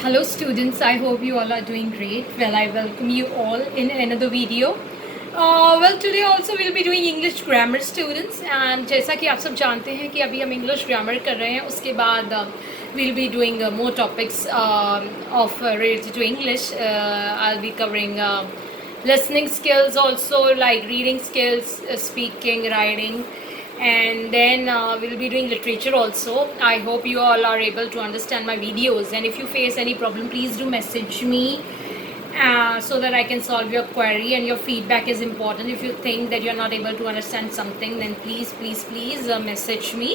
Hello students, I hope you all are doing great. Well, I welcome you all in another video. Today also we'll be doing English grammar students, and जैसा कि आप सब जानते हैं कि अभी हम English grammar कर रहे हैं, उसके बाद we'll be doing more topics of related to English. I'll be covering listening skills also, like reading skills, speaking, writing, and then we'll be doing literature also. I hope you all are able to understand my videos, and if you face any problem, please do message me so that I can solve your query, and your feedback is important. If you think that you're not able to understand something, then please message me.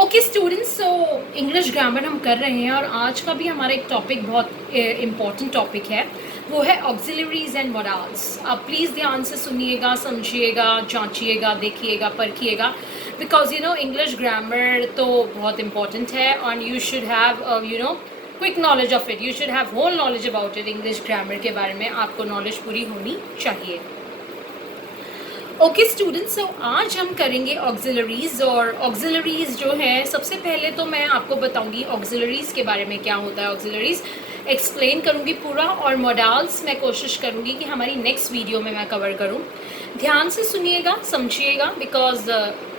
Okay students, so English grammar हम कर रहे हैं और आज का भी हमारा एक टॉपिक बहुत इम्पॉर्टेंट टॉपिक है, वो है ऑक्सिलरीज एंड वोडाल्स. आप प्लीज़ ध्यान से सुनिएगा, समझिएगा, जांचिएगा, देखिएगा, परखिएगा, because you know English grammar तो बहुत इम्पॉर्टेंट है और you should have quick knowledge of it. You should have whole knowledge about it. English grammar के बारे में आपको नॉलेज पूरी होनी चाहिए. ओके स्टूडेंट्स, सो आज हम करेंगे ऑक्सिलरीज. और ऑक्सिलरीज जो है, सबसे पहले तो मैं आपको बताऊंगी ऑक्सिलरीज के बारे में क्या होता है. ऑक्सिलरीज एक्सप्लेन करूंगी पूरा, और मॉडल्स मैं कोशिश करूंगी कि हमारी नेक्स्ट वीडियो में मैं कवर करूं. ध्यान से सुनिएगा, समझिएगा, बिकॉज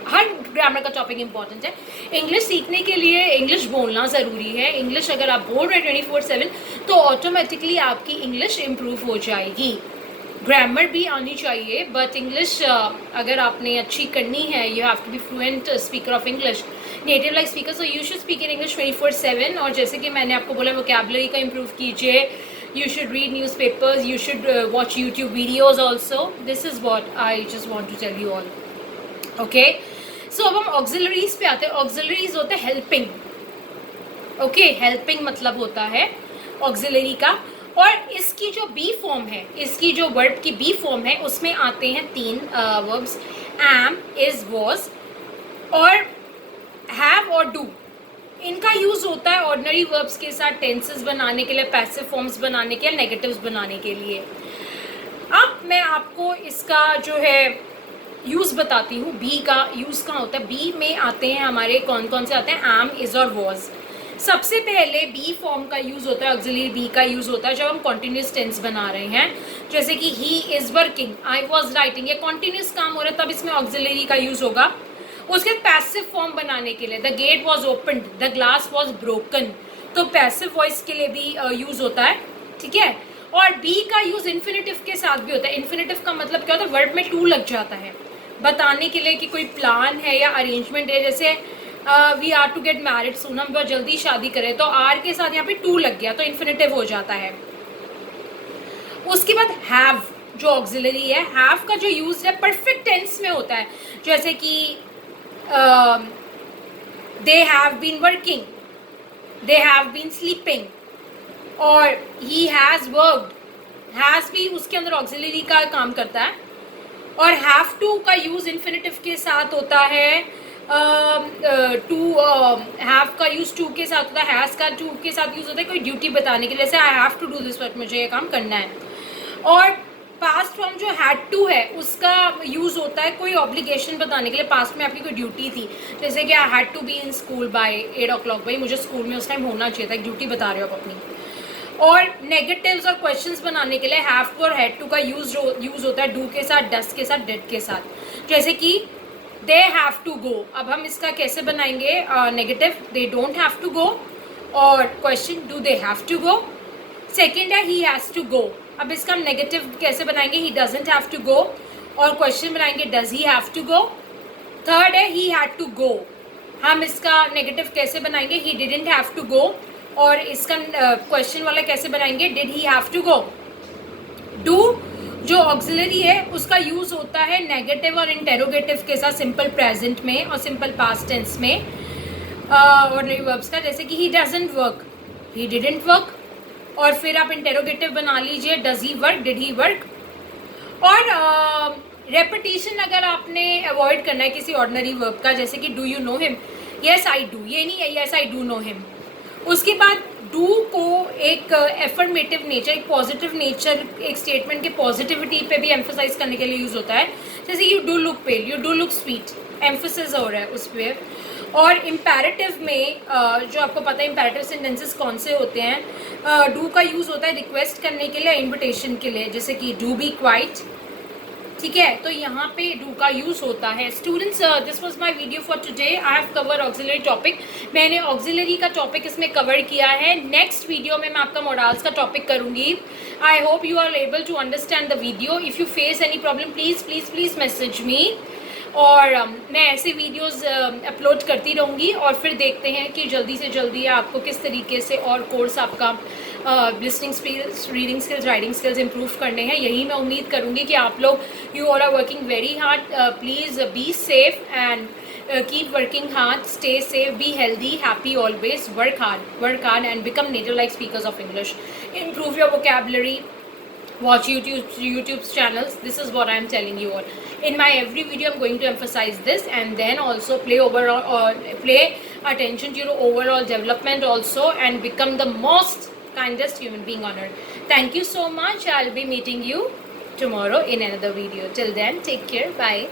हर ग्रामर का टॉपिक इंपॉर्टेंट है. इंग्लिश सीखने के लिए इंग्लिश बोलना ज़रूरी है. इंग्लिश अगर आप बोल रहे 24/7 तो ऑटोमेटिकली आपकी इंग्लिश इम्प्रूव हो जाएगी. ग्रामर भी आनी चाहिए, बट इंग्लिश अगर आपने अच्छी करनी है, you have to be fluent speaker of English, native like speaker. So you should speak in English 24/7. और जैसे कि मैंने आपको बोला, वोकैबुलरी का इम्प्रूव कीजिए. You should read newspapers, you should watch YouTube videos also. This is what I just want to tell you all. Okay, so अब हम ऑक्सिलरीज पे आते हैं. ऑक्सिलरीज होते हैं हेल्पिंग. ओके, हेल्पिंग मतलब होता है ऑक्सिलरी का. और इसकी जो बी फॉर्म है, इसकी जो वर्ब की बी फॉर्म है, उसमें आते हैं 3 वर्ब्स: एम, इज, वॉज और हैव और डू. इनका यूज़ होता है ऑर्डिनरी वर्ब्स के साथ टेंसेस बनाने के लिए, पैसिव फॉर्म्स बनाने के लिए, नेगेटिव्स बनाने के लिए. अब मैं आपको इसका जो है यूज़ बताती हूँ. बी का यूज़ कहाँ होता है? बी में आते हैं हमारे कौन कौन से आते हैं? एम, इज़ और वॉज. सबसे पहले बी फॉर्म का यूज़ होता है, ऑक्सिलरी बी का यूज़ होता है जब हम कॉन्टिन्यूस टेंस बना रहे हैं. जैसे कि he is working, I was writing, ये कॉन्टिन्यूस काम हो रहा है, तब इसमें ऑक्सिलरी का यूज़ होगा. उसके पैसिव फॉर्म बनाने के लिए, the gate was opened, the glass was broken, तो पैसिव वॉइस के लिए भी यूज़ होता है. ठीक है. और बी का यूज़ इन्फिनेटिव के साथ भी होता है. इन्फिनेटिव का मतलब क्या होता है? वर्ब में टू लग जाता है बताने के लिए कि कोई प्लान है या अरेंजमेंट है. जैसे we are to get married soon, हम बहुत जल्दी शादी करें, तो आर के साथ यहाँ पे टू लग गया तो इन्फिनेटिव हो जाता है. उसके बाद हैव जो ऑक्सिलरी है, हैव का जो यूज है परफेक्ट टेंस में होता है. जैसे कि they have been working, they have been sleeping, और ही हैज़ वर्कड. हैज़ भी उसके अंदर ऑक्सिलरी का काम करता है. और हैव टू का यूज़ इन्फिनेटिव के साथ होता है. टू हैव का यूज़ टू के साथ होता है. हैज़ का टू के साथ यूज़ होता है कोई ड्यूटी बताने के लिए, जैसे I have to do this work, मुझे ये काम करना है. और पास्ट फॉर्म जो हैड टू है, उसका यूज़ होता है कोई ऑब्लिगेशन बताने के लिए. पास्ट में आपकी कोई ड्यूटी थी, जैसे कि I had to be in school by 8 o'clock, भाई मुझे स्कूल में उस टाइम होना चाहिए था, एक ड्यूटी बता रहे हो आप अपनी. और नेगेटिव्स और क्वेश्चंस बनाने के लिए हैव टू और हैड टू का यूज़ होता है डू के साथ, डस के साथ, डिड के साथ. जैसे कि दे हैव टू गो, अब हम इसका कैसे बनाएंगे? Negative, they don't have to go, और question, do they have to go. Second है ही हैज़ टू गो, अब इसका हम नेगेटिव कैसे बनाएंगे? He doesn't have to go, और क्वेश्चन बनाएंगे does he have to go. Third है ही हैड टू गो, हम इसका नेगेटिव कैसे बनाएंगे? He didn't have to go, और इसका क्वेश्चन वाला कैसे बनाएंगे? Did he have to go. Do जो ऑक्सिलरी है, उसका यूज़ होता है नेगेटिव और इंटेरोगेटिव के साथ, सिंपल प्रेजेंट में और सिंपल पास्ट टेंस में, ऑर्डिनरी वर्ब्स का. जैसे कि he doesn't work, he didn't work, और फिर आप इंटेरोगेटिव बना लीजिए, does he work, did he work. और रेपिटेशन अगर आपने अवॉइड करना है किसी ऑर्डिनरी वर्ब का, जैसे कि do you know him, yes I do, ये नहीं है yes I do know him. उसके बाद डू को एक एफर्मेटिव नेचर, एक पॉजिटिव नेचर, एक स्टेटमेंट के पॉजिटिविटी पे भी एम्फोसाइज करने के लिए यूज़ होता है. जैसे you do look pale, you do look sweet, emphasis हो रहा है उस पर. और इम्पेरेटिव में जो आपको पता है इम्पेरेटिव सेंटेंसेस कौन से होते हैं, डू का यूज़ होता है रिक्वेस्ट करने के लिए, इन्विटेशन के लिए, जैसे कि डू बी क्वाइट, ठीक है, तो यहाँ पे डू का यूज़ होता है। Students, this was my video for today. I have cover auxiliary topic, मैंने ऑक्सिलरी का टॉपिक इसमें कवर किया है। नेक्स्ट वीडियो में मैं आपका मॉडल्स का टॉपिक करूँगी। I hope you are able to understand the video. If you face any problem please please please message me, और मैं ऐसे वीडियोस अपलोड करती रहूँगी, और फिर देखते हैं कि जल्दी से जल्दी आपको किस तरीके से और कोर्स आपका listening skills, reading skills, writing skills improve करने हैं। यही मैं उम्मीद करूँगी कि आप लोग, you all are working very hard, please be safe and keep working hard, stay safe, be healthy, happy always, work hard and become native like speakers of English. Improve your vocabulary, watch YouTube's channels. This is what I am telling you all. In my every video I'm going to emphasize this, and then also pay attention to your overall development also, and become the most kindest human being on earth. Thank you so much. I'll be meeting you tomorrow in another video. Till then, take care. Bye.